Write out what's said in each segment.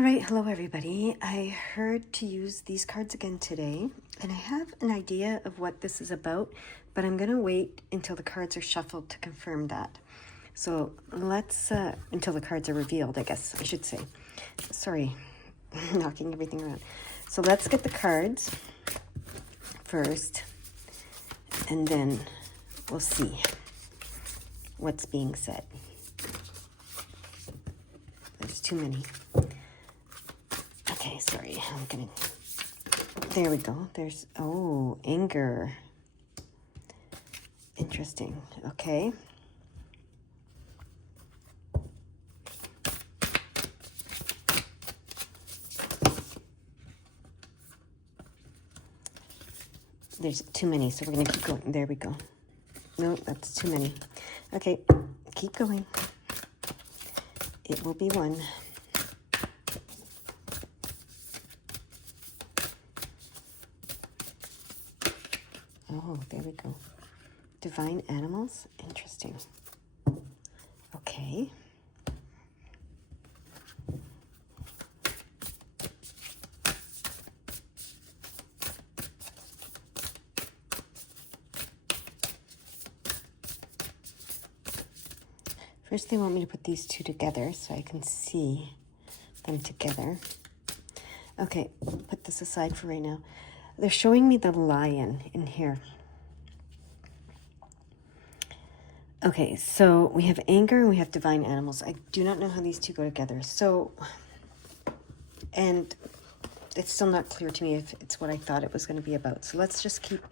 All right, hello everybody. I heard to use these cards again today, and I have an idea of what this is about, but I'm going to wait until the cards are shuffled to confirm that. So let's, until the cards are revealed, I guess I should say. Sorry, knocking everything around. So let's get the cards first, and then we'll see what's being said. There's too many. Okay, sorry, I'm gonna, there we go. There's, oh, anger. Interesting, okay. There's too many, so we're gonna keep going. There we go. No, that's too many. Okay, keep going. It will be one. Oh, there we go. Divine animals? Interesting. Okay. First, they want me to put these two together so I can see them together. Okay, put this aside for right now. They're showing me the lion in here. Okay, so we have anger and we have divine animals. I do not know how these two go together. So, and it's still not clear to me if it's what I thought it was going to be about. So let's just keep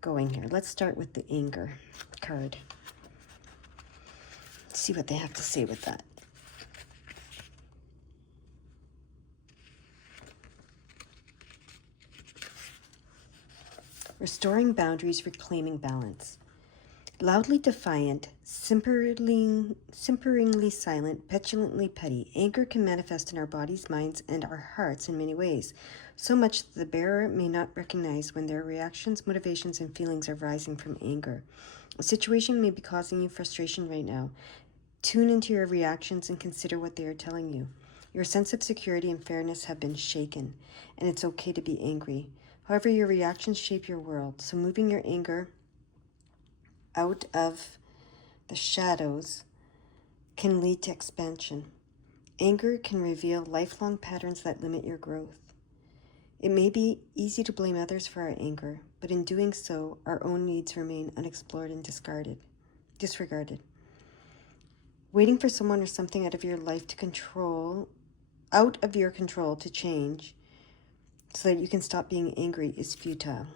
going here. Let's start with the anger card. See what they have to say with that. Restoring boundaries, reclaiming balance. Loudly defiant, simperingly silent, petulantly petty, anger can manifest in our bodies, minds, and our hearts in many ways, so much that the bearer may not recognize when their reactions, motivations, and feelings are rising from anger. A situation may be causing you frustration right now. Tune into your reactions and consider what they are telling you. Your sense of security and fairness have been shaken, and it's okay to be angry. However, your reactions shape your world, so moving your anger out of the shadows can lead to expansion. Anger can reveal lifelong patterns that limit your growth. It may be easy to blame others for our anger, but in doing so, our own needs remain unexplored and disregarded. Waiting for someone or something out of your control to change so that you can stop being angry is futile.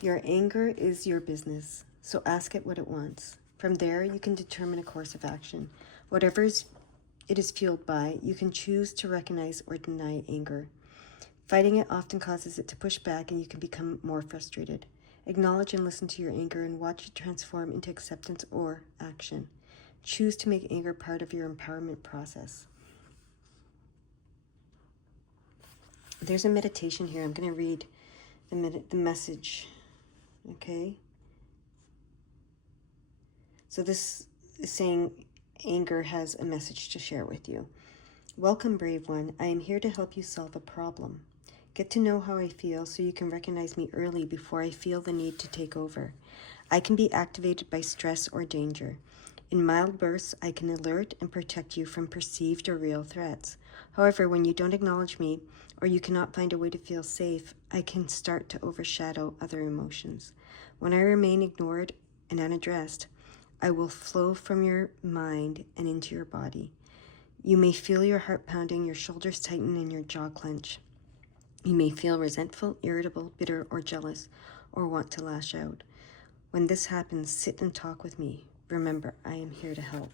Your anger is your business, so ask it what it wants. From there, you can determine a course of action. Whatever it is fueled by, you can choose to recognize or deny anger. Fighting it often causes it to push back and you can become more frustrated. Acknowledge and listen to your anger and watch it transform into acceptance or action. Choose to make anger part of your empowerment process. There's a meditation here. I'm going to read the message. Okay? So this is saying anger has a message to share with you. Welcome, brave one. I am here to help you solve a problem. Get to know how I feel so you can recognize me early before I feel the need to take over. I can be activated by stress or danger. In mild bursts, I can alert and protect you from perceived or real threats. However, when you don't acknowledge me or you cannot find a way to feel safe, I can start to overshadow other emotions. When I remain ignored and unaddressed, I will flow from your mind and into your body. You may feel your heart pounding, your shoulders tighten, and your jaw clench. You may feel resentful, irritable, bitter, or jealous, or want to lash out. When this happens, sit and talk with me. Remember, I am here to help.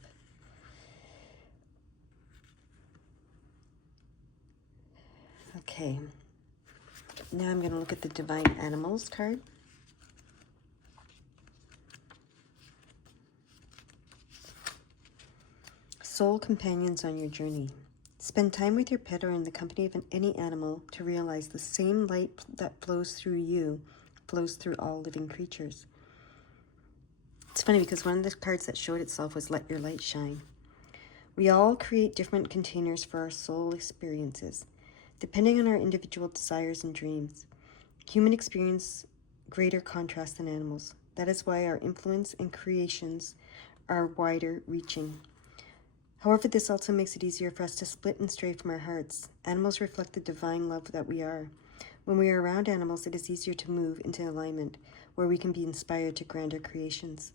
Okay. Now I'm going to look at the Divine Animals card. Soul companions on your journey. Spend time with your pet or in the company of any animal to realize the same light that flows through you flows through all living creatures. It's funny because one of the cards that showed itself was Let Your Light Shine. We all create different containers for our soul experiences, depending on our individual desires and dreams. Human experience greater contrast than animals. That is why our influence and creations are wider reaching. However, this also makes it easier for us to split and stray from our hearts. Animals reflect the divine love that we are. When we are around animals, it is easier to move into alignment, where we can be inspired to grander creations.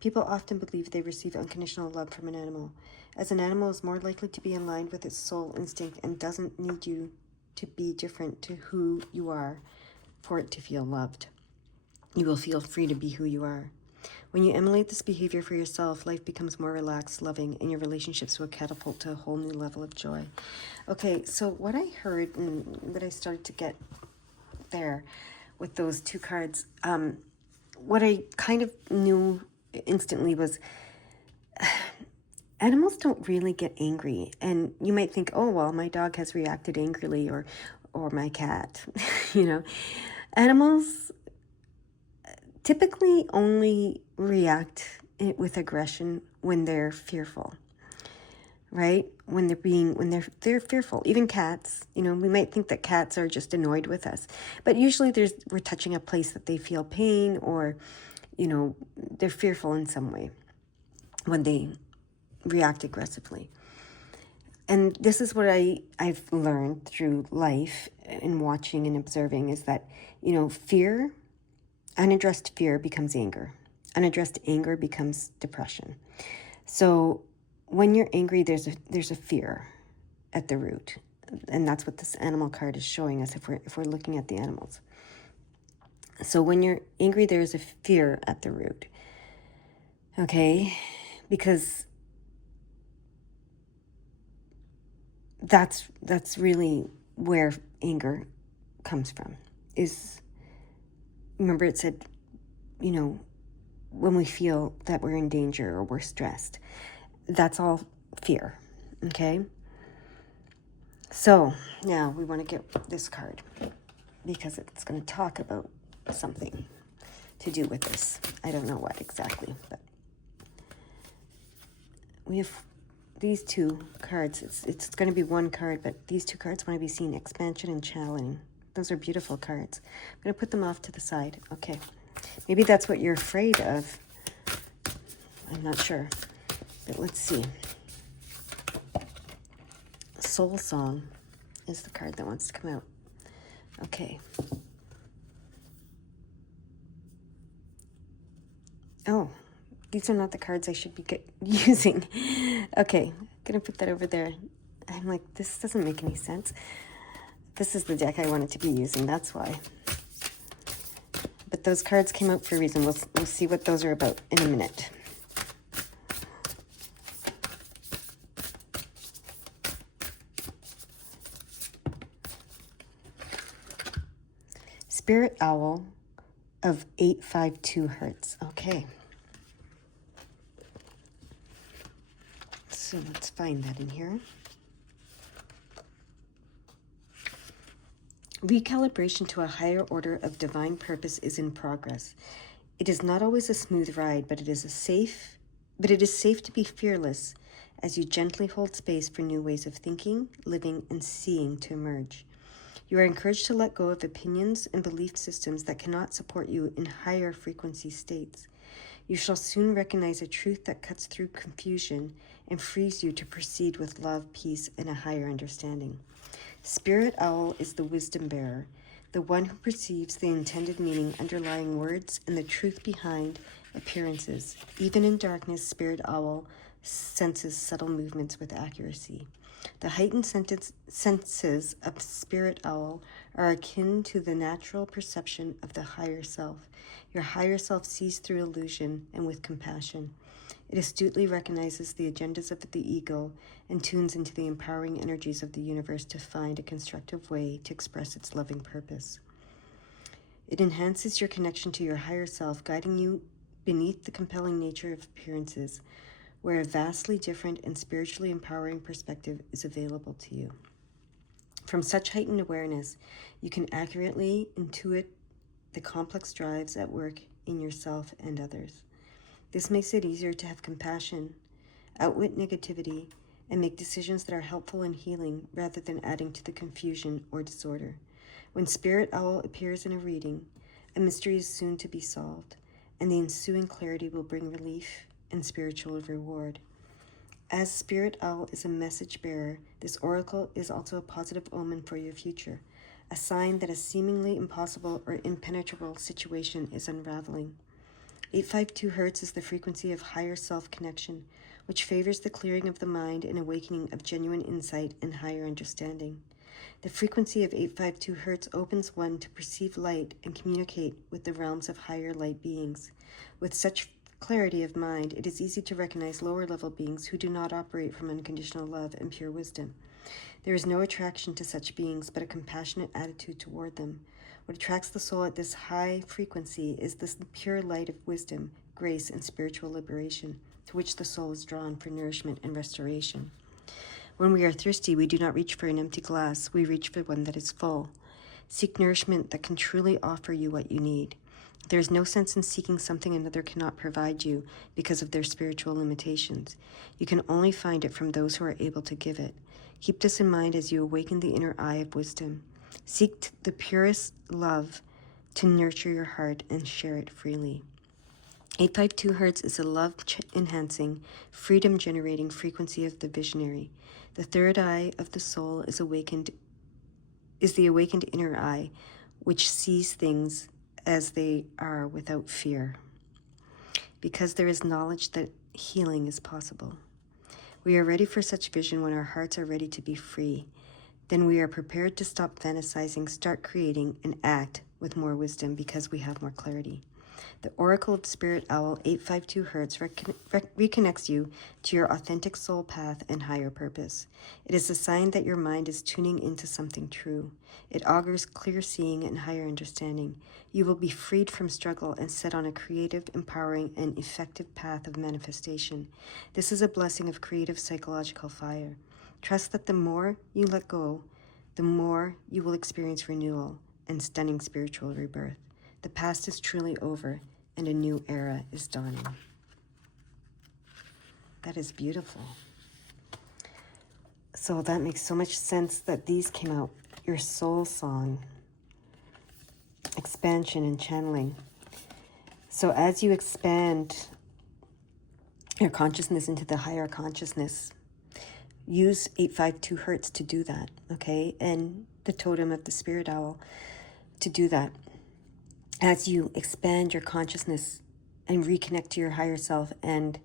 People often believe they receive unconditional love from an animal, as an animal is more likely to be in line with its soul instinct and doesn't need you to be different to who you are for it to feel loved. You will feel free to be who you are. When you emulate this behavior for yourself, life becomes more relaxed, loving, and your relationships will catapult to a whole new level of joy. Okay, so what I heard and what I started to get there with those two cards, what I kind of knew instantly was animals don't really get angry. And you might think, oh, well, my dog has reacted angrily, or my cat, Animals typically only react with aggression when they're fearful, right? When they're fearful. Even cats, we might think that cats are just annoyed with us, but usually we're touching a place that they feel pain, or they're fearful in some way when they react aggressively. And this is what I've learned through life and watching and observing, is that fear, unaddressed fear becomes anger. Unaddressed anger becomes depression. So when you're angry, there's a fear at the root. And that's what this animal card is showing us if we're looking at the animals. So when you're angry, there's a fear at the root. Okay? Because that's really where anger comes from. Remember it said, when we feel that we're in danger or we're stressed, that's all fear, okay? So now we want to get this card because it's going to talk about something to do with this. I don't know what exactly, but we have these two cards. It's going to be one card, but these two cards want to be seen: expansion and channeling. Those are beautiful cards. I'm going to put them off to the side. Okay. Maybe that's what you're afraid of. I'm not sure. But let's see. Soul Song is the card that wants to come out. Okay. Oh, these are not the cards I should be using. Okay, I'm going to put that over there. I'm like, this doesn't make any sense. This is the deck I wanted to be using, that's why. But those cards came out for a reason. We'll see what those are about in a minute. Spirit Owl of 852 Hertz. Okay. So let's find that in here. Recalibration to a higher order of divine purpose is in progress. It is not always a smooth ride, but it is safe to be fearless as you gently hold space for new ways of thinking, living, and seeing to emerge. You are encouraged to let go of opinions and belief systems that cannot support you in higher frequency states. You shall soon recognize a truth that cuts through confusion and frees you to proceed with love, peace, and a higher understanding. Spirit Owl is the wisdom bearer, the one who perceives the intended meaning underlying words and the truth behind appearances. Even in darkness, Spirit Owl senses subtle movements with accuracy. The heightened senses of Spirit Owl are akin to the natural perception of the higher self. Your higher self sees through illusion and with compassion. It astutely recognizes the agendas of the ego and tunes into the empowering energies of the universe to find a constructive way to express its loving purpose. It enhances your connection to your higher self, guiding you beneath the compelling nature of appearances, where a vastly different and spiritually empowering perspective is available to you. From such heightened awareness, you can accurately intuit the complex drives at work in yourself and others. This makes it easier to have compassion, outwit negativity, and make decisions that are helpful and healing rather than adding to the confusion or disorder. When Spirit Owl appears in a reading, a mystery is soon to be solved, and the ensuing clarity will bring relief and spiritual reward. As Spirit Owl is a message bearer, this oracle is also a positive omen for your future, a sign that a seemingly impossible or impenetrable situation is unraveling. 852 Hz is the frequency of higher self-connection, which favors the clearing of the mind and awakening of genuine insight and higher understanding. The frequency of 852 Hz opens one to perceive light and communicate with the realms of higher light beings. With such clarity of mind, it is easy to recognize lower-level beings who do not operate from unconditional love and pure wisdom. There is no attraction to such beings, but a compassionate attitude toward them. What attracts the soul at this high frequency is this pure light of wisdom, grace, and spiritual liberation, to which the soul is drawn for nourishment and restoration. When we are thirsty, we do not reach for an empty glass, we reach for one that is full. Seek nourishment that can truly offer you what you need. There is no sense in seeking something another cannot provide you because of their spiritual limitations. You can only find it from those who are able to give it. Keep this in mind as you awaken the inner eye of wisdom. Seek the purest love to nurture your heart and share it freely. 852 Hz is a love-enhancing, freedom-generating frequency of the visionary. The third eye of the soul is the awakened inner eye, which sees things as they are without fear, because there is knowledge that healing is possible. We are ready for such vision when our hearts are ready to be free. Then we are prepared to stop fantasizing, start creating, and act with more wisdom because we have more clarity. The Oracle of Spirit Owl 852 Hz reconnects you to your authentic soul path and higher purpose. It is a sign that your mind is tuning into something true. It augurs clear seeing and higher understanding. You will be freed from struggle and set on a creative, empowering, and effective path of manifestation. This is a blessing of creative psychological fire. Trust that the more you let go, the more you will experience renewal and stunning spiritual rebirth. The past is truly over, and a new era is dawning. That is beautiful. So that makes so much sense that these came out. Your soul song, expansion and channeling. So as you expand your consciousness into the higher consciousness, use 852 Hz to do that, okay? And the totem of the Spirit Owl to do that. As you expand your consciousness and reconnect to your higher self and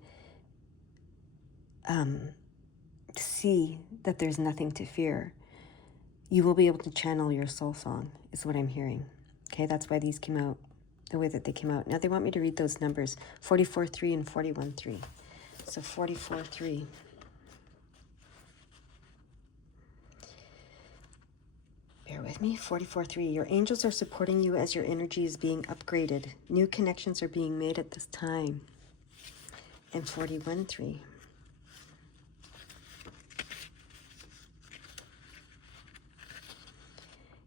see that there's nothing to fear, you will be able to channel your soul song, is what I'm hearing. Okay, that's why these came out the way that they came out. Now they want me to read those numbers, 44-3 and 41-3. So 44-3. Bear with me. 44-3. Your angels are supporting you as your energy is being upgraded. New connections are being made at this time. And 41-3.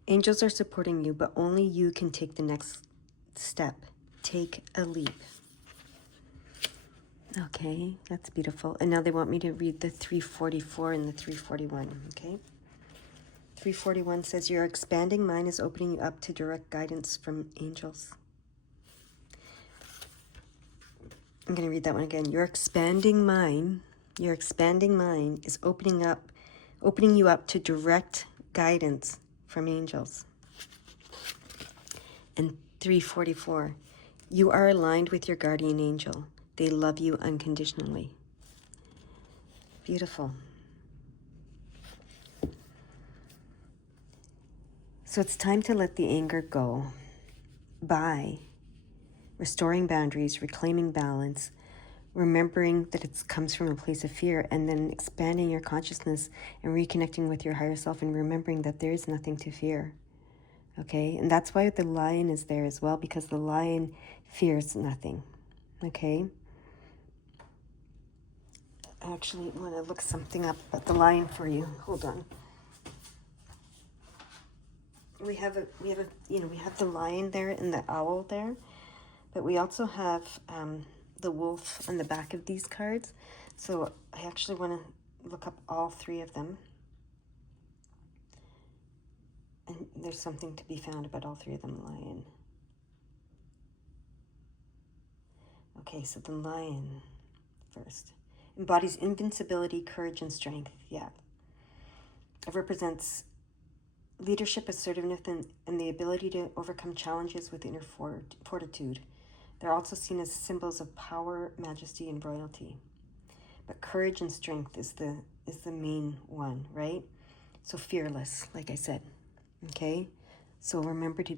Angels are supporting you, but only you can take the next step. Take a leap. Okay, that's beautiful. And now they want me to read the 344 and the 341, okay? 341 says, your expanding mind is opening you up to direct guidance from angels. I'm going to read that one again. Your expanding mind is opening you up to direct guidance from angels. And 344, you are aligned with your guardian angel. They love you unconditionally. Beautiful. So it's time to let the anger go by restoring boundaries, reclaiming balance, remembering that it comes from a place of fear, and then expanding your consciousness and reconnecting with your higher self and remembering that there is nothing to fear. Okay? And that's why the lion is there as well, because the lion fears nothing. Okay? I actually want to look something up about the lion for you. Hold on. We have the lion there and the owl there, but we also have the wolf on the back of these cards. So I actually want to look up all three of them. And there's something to be found about all three of them. Lion. Okay, so the lion first. Embodies invincibility, courage, and strength. Yeah. It represents leadership, assertiveness, and the ability to overcome challenges with inner fortitude. They're also seen as symbols of power, majesty, and royalty. But courage and strength is the main one, right? So fearless, like I said. Okay? So remember to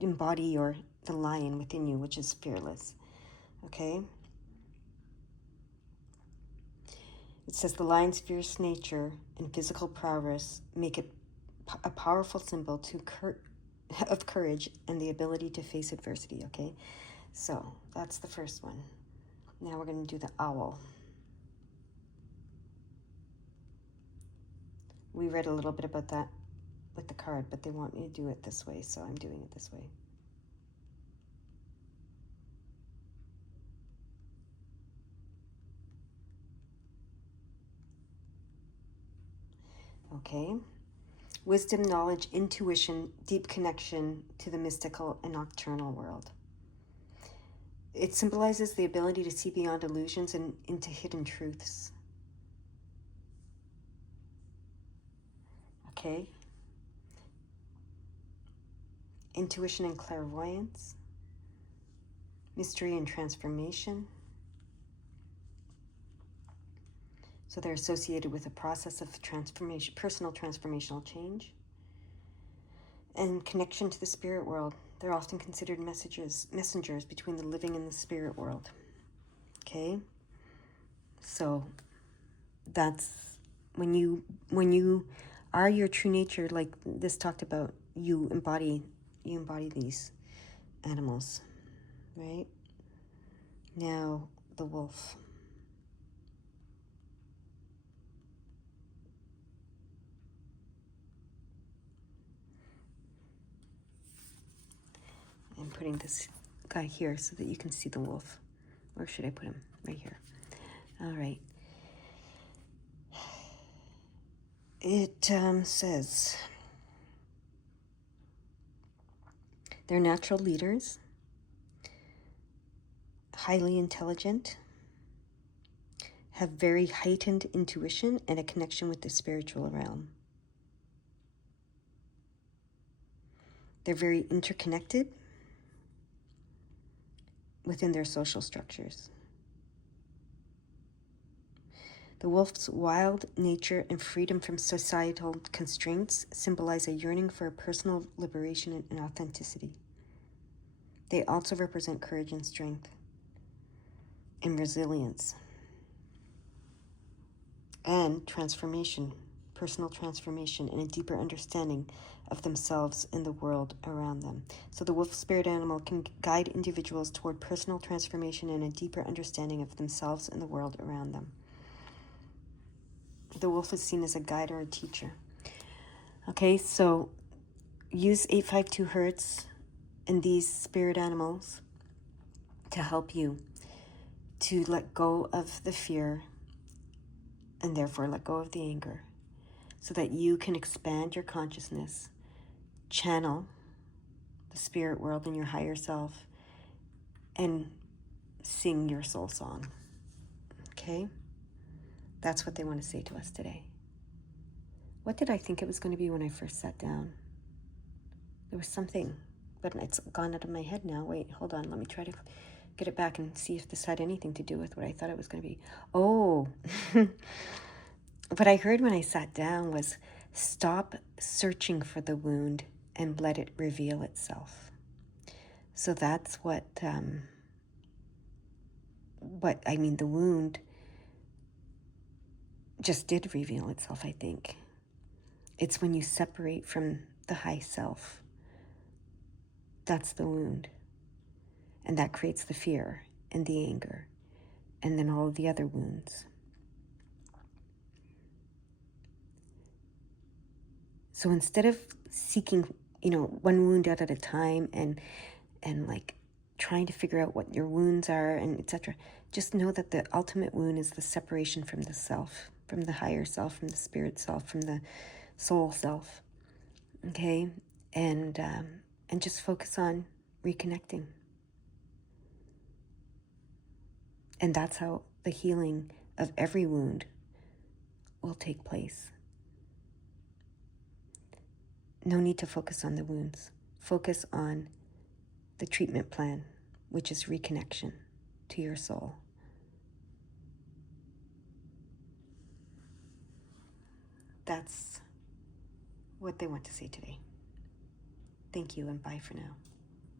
embody the lion within you, which is fearless. Okay? It says the lion's fierce nature and physical prowess make it a powerful symbol of courage and the ability to face adversity, okay? So that's the first one. Now we're going to do the owl. We read a little bit about that with the card, but they want me to do it this way, so I'm doing it this way. Okay. Wisdom, knowledge, intuition, deep connection to the mystical and nocturnal world. It symbolizes the ability to see beyond illusions and into hidden truths. Okay. Intuition and clairvoyance. Mystery and transformation. So they're associated with a process of transformation, personal transformational change. And connection to the spirit world. They're often considered messengers between the living and the spirit world. Okay? So that's when you are your true nature, like this talked about, you embody these animals, right? Now the wolf. I'm putting this guy here so that you can see the wolf. Where should I put him? Right here. All right. It says they're natural leaders, highly intelligent, have very heightened intuition and a connection with the spiritual realm. They're very interconnected within their social structures. The wolf's wild nature and freedom from societal constraints symbolize a yearning for personal liberation and authenticity. They also represent courage and strength and resilience and transformation, personal transformation, and a deeper understanding of themselves and the world around them. So the wolf spirit animal can guide individuals toward personal transformation and a deeper understanding of themselves and the world around them. The wolf is seen as a guide or a teacher. Okay, so use 852 Hertz and these spirit animals to help you to let go of the fear and therefore let go of the anger so that you can expand your consciousness, channel the spirit world and your higher self, and sing your soul song. Okay? That's what they want to say to us today. What did I think it was going to be when I first sat down? There was something, but it's gone out of my head now. Wait, hold on. Let me try to get it back and see if this had anything to do with what I thought it was going to be. Oh, what I heard when I sat down was stop searching for the wound and let it reveal itself. So that's what I mean, the wound just did reveal itself, I think. It's when you separate from the high self. That's the wound. And that creates the fear and the anger and then all of the other wounds. So instead of seeking, one wound out at a time and like trying to figure out what your wounds are and etc., Just know that the ultimate wound is the separation from the self, from the higher self, from the spirit self, from the soul self. Okay? And just focus on reconnecting. And that's how the healing of every wound will take place. No need to focus on the wounds. Focus on the treatment plan, which is reconnection to your soul. That's what they want to say today. Thank you, and bye for now.